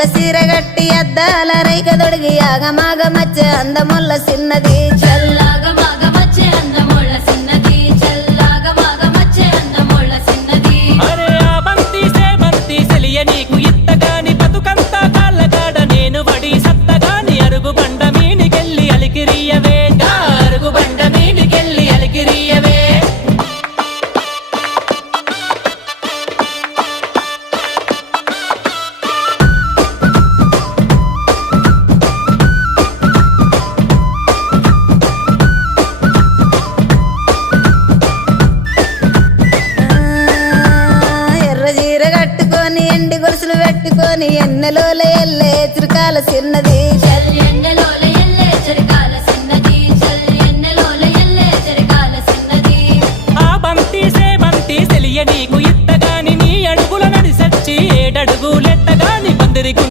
పూల సీర గట్టి అద్దాల రైక దొడిగి ఆగమాగమచ్చే అందముల్ల సిన్నది చల్లాగమాగమచ్చే అందముల్ల సిన్నది చల్లాగమాగమచ్చే అందముల్ల సిన్నది అరే ఆ బంతి సేమంతి సెలియ నీకు ఇత్తగాని బతుకంతా కాళ్ళగాడ నేను వడి సత్తగాని అరుగు బండ మీనికెళ్ళి అలికిరియవే అరుగు బండ మీనికెళ్ళి అలికిరియవే ఎండి గొలుసులు పెట్టుకొని ఎన్నెలోల ఎల్లే చురకాల సిన్నది ఎన్నెలోల ఎల్లే చెరకాల సిన్నది ఎన్నెలోల ఎల్లే చెరకాల సిన్నది ఆ బంతి సేమంతి సెలియ నీకు ఇత్తగాని నీ అడుగుల నడిసచ్చి ఏడడుగులెత్తగాని పందిరి